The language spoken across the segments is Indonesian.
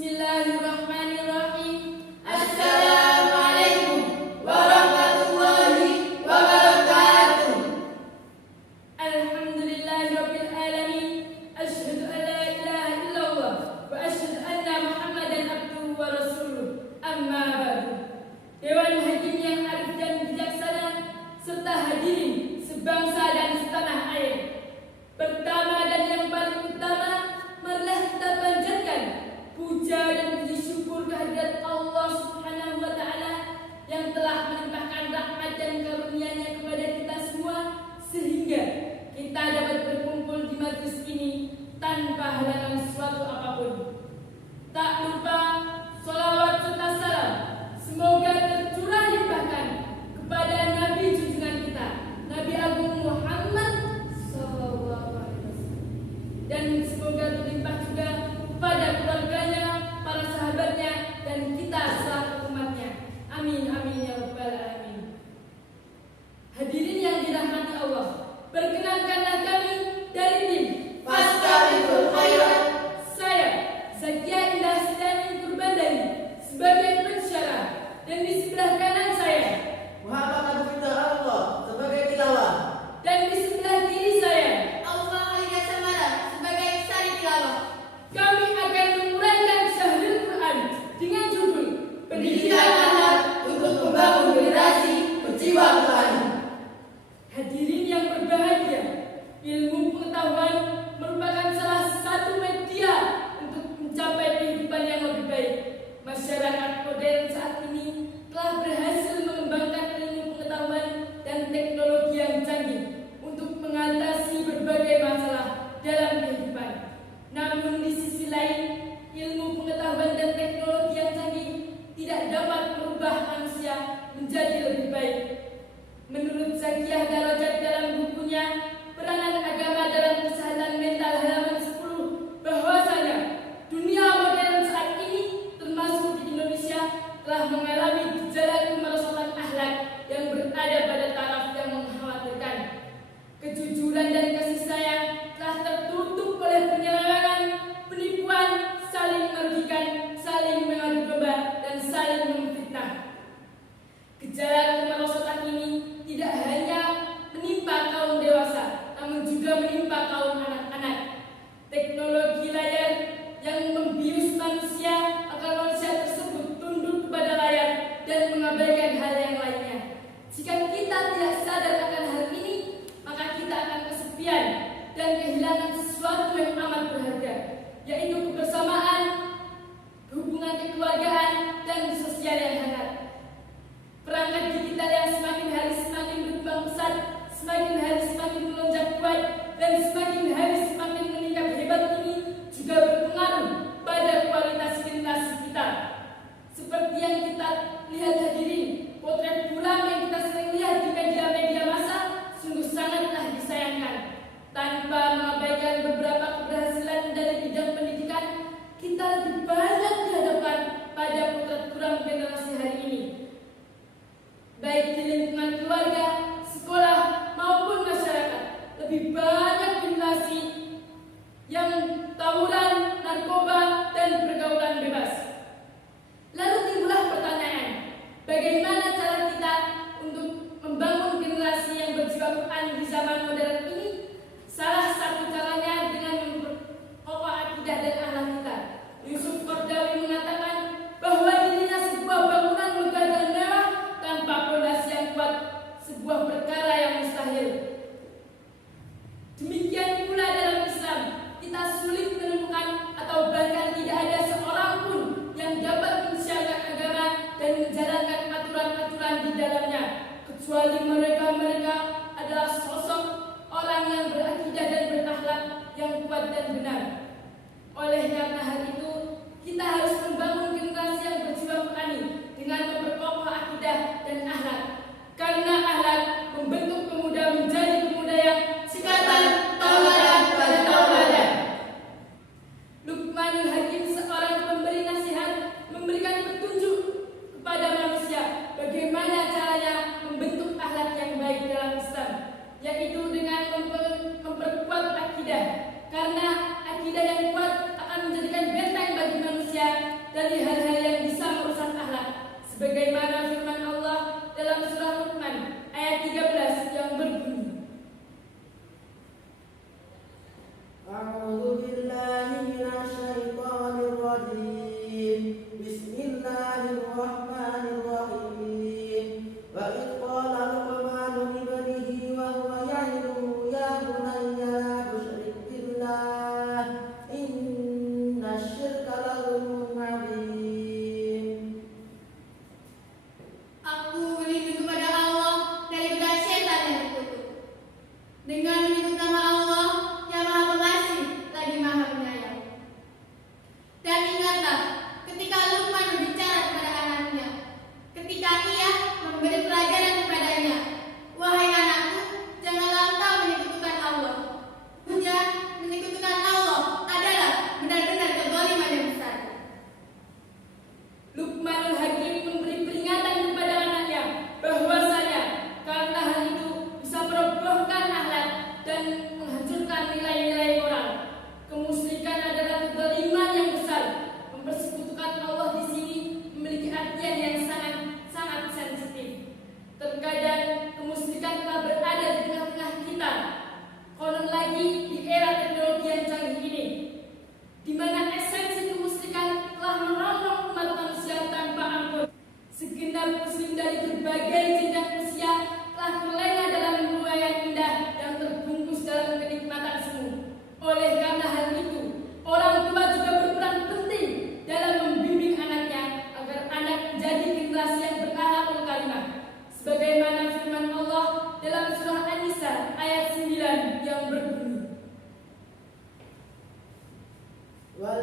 Bismillahirrahmanirrahim. Assalamualaikum warahmatullahi wabarakatuh. Alhamdulillahirabbil alamin. Asyhadu an la ilaha illallah wa asyhadu anna Muhammadan abduhu wa rasuluh. Amma ba'du. Dewan Hakim yang arif dan bijaksana serta hadirin sebangsa dan setanah air. Pertama dan yang paling utama, marilah kita panjatkan puja dan puji syukur kehadirat Allah Subhanahu wa taala yang telah melimpahkan rahmat dan karunia-Nya kepada kita semua sehingga kita dapat berkumpul di majelis ini tanpa halangan suatu apapun. Tak lupa sholawat serta salam semoga tercurah limpahkan kepada Nabi junjungan kita, Nabi Agung Muhammad SAW, dan semoga terlimpah juga kepada keluarganya, para sahabatnya, dan kita selaku umatnya. Amin amin ya rabbal alamin. Hadirin yang dirahmati Allah, perkenankanlah kami dari tim Fastabiqul Khairat. Saya Zakia Indah Sidani Kurbandari sebagai pensyarah, dan di sebelah kanan saya Muhammad Abu Fitr Allah sebagai tilawah, dan di sebelah kiri saya Allah Aliyah Samara sebagai sari tilawah. kami akan menguraikan Syahrul Quran dengan judul pendidikan anak untuk membangun generasi berjiwa Quran. Hadirin yang berbahagia, ilmu pengetahuan merupakan salah satu media untuk mencapai kehidupan yang lebih baik. Masyarakat modern saat ini telah berhasil mengembangkan ilmu pengetahuan dan teknologi yang canggih untuk mengatasi berbagai masalah dalam kehidupan. Namun di sisi lain, ilmu pengetahuan dan teknologi yang canggih tidak dapat merubah manusia menjadi lebih baik. Menurut Zakiyah Darajat dalam bukunya Peranan Agama dalam Kesehatan Mental halaman 10, bahwasanya dunia modern saat ini termasuk di Indonesia telah mengalami gejala kemerosotan akhlak yang berada pada taraf yang mengkhawatirkan. Kejujuran dan kasih sayang telah tertutup oleh penyelewengan, penipuan, saling merugikan, saling mengadu domba, dan saling memfitnah. Gejala kemerosotan ini tidak hanya menimpa kaum dewasa, namun juga menimpa kaum anak-anak. Teknologi layar yang membius manusia agar manusia tersebut tunduk kepada layar dan mengabaikan hal yang lainnya. Jika kita tidak sadar akan hal ini, maka kita akan kesepian dan kehilangan sesuatu yang amat berharga, yaitu kebersamaan, hubungan kekeluargaan, dan sosial yang hangat. Perangkat digital yang semakin hari semakin berkembang pesat, semakin hari semakin melonjak kuat, dan semakin hari semakin meningkat hebat ini juga berpengaruh pada kualitas generasi kita. Seperti yang kita lihat hadirin, potret buram yang kita sering lihat di media-media massa sungguh sangatlah disayangkan. Tanpa mengabaikan beberapa keberhasilan dari bidang pendidikan, kita lebih banyak dihadapkan pada potret buram generasi hari ini, baik di lingkungan keluarga, sekolah, maupun masyarakat. Lebih banyak generasi yang tawuran, narkoba, dan pergaulan bebas. Lalu timbullah pertanyaan, bagaimana cara kita untuk membangun generasi yang berjiwa Quran di zaman modern ini? Salah satu caranya dengan memperkokoh akidah dan akhlak kita. Yusuf Qaradawi mengatakan bahwa dirinya sebuah bangunan megah dan mewah tanpa fondasi yang kuat, sebuah perkara yang mustahil. Demikian pula dalam Islam, kita sulit menemukan atau bahkan tidak ada seorang pun yang dapat mensiarkan agama dan menjalankan aturan-aturan di dalamnya, kecuali mereka-mereka adalah sosok orang yang berakidah dan berakhlak yang kuat dan benar. Oleh karena hal itu, kita harus membangun generasi yang berjiwa Qurani dengan memperkokoh akidah dan akhlak. Karena akhlak membentuk pemuda menjadi pemuda yang sikatan, tauladan, dan tauladan. Luqmanul Hakim, seorang pemberi nasihat, memberikan petunjuk kepada manusia bagaimana caranya membentuk akhlak yang baik dalam Islam.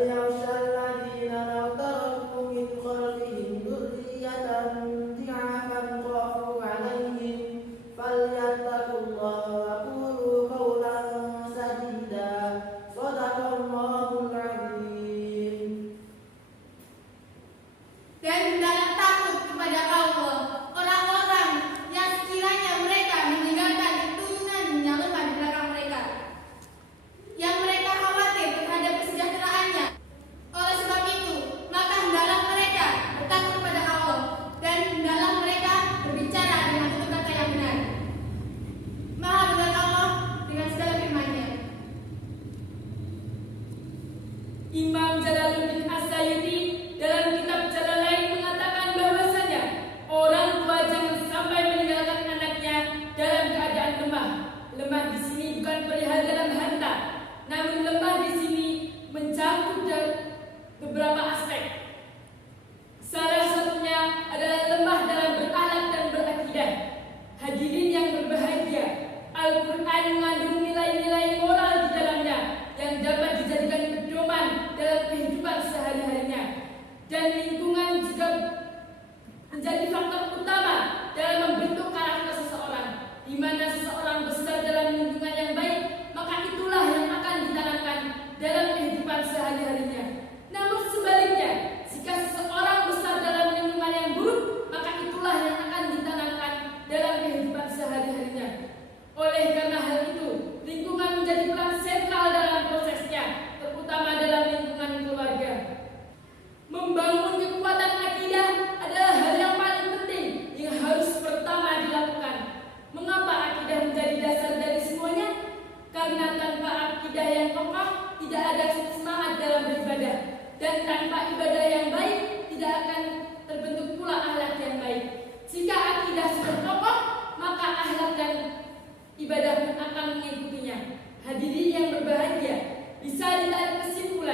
فليخشى الذين لو تركوا من خلفهم ذرية ضعافا خافوا عليهم فليتقوا الله وقولوا قولا سديدا. صدق الله العظيم. Dan hendaklah takut kepada Allah orang-orang yang sekiranya mereka meninggalkan keturunan yang lemah di belakang mereka, yang mereka khawatir terhadap kesejahteraannya. Oleh sebab itu, maka hendaklah mereka bertakut kepada Allah dan hendaklah mereka berbicara dengan tutur kata yang benar. Maha benar Allah dengan segala firman-Nya. Imam Jalaluddin As-Sayuti dalam kitab Jalalain mengatakan bahwasanya orang tua jangan sampai meninggalkan anaknya dalam keadaan lemah. Lemah di sini bukan perihal dalam harta, namun lemah di sini mencakup beberapa aspek. Salah satunya adalah lemah dalam berakhlak dan berakidah. Hadirin yang berbahagia, Al-Quran mengandung nilai-nilai moral di dalamnya yang dapat dijadikan pedoman dalam kehidupan sehari-harinya. Dan lingkungan juga menjadi faktor utama dalam membentuk karakter seseorang. Di mana seseorang besar dalam lingkungan yang baik, maka itulah yang akan ditanamkan dalam kehidupan sehari-harinya. Namun sebaliknya, jika seseorang besar dalam lingkungan yang buruk, maka itulah yang akan ditanamkan dalam kehidupan sehari-harinya. Oleh karena hal itu, lingkungan menjadi peran sentral dalam prosesnya, terutama dalam lingkungan keluarga. Membangun kekuatan akidah adalah hal yang paling penting yang harus pertama dilakukan. Mengapa akidah menjadi dasar dari semuanya? Karena tanpa akidah yang kokoh, tidak ada semangat dalam beribadah. Dan tanpa ibadah yang baik, tidak akan terbentuk pula akhlak yang baik. Jika akidah sudah kokoh, maka akhlak dan ibadah pun akan mengikutinya. Hadirin yang berbahagia, bisa ditarik kesimpulan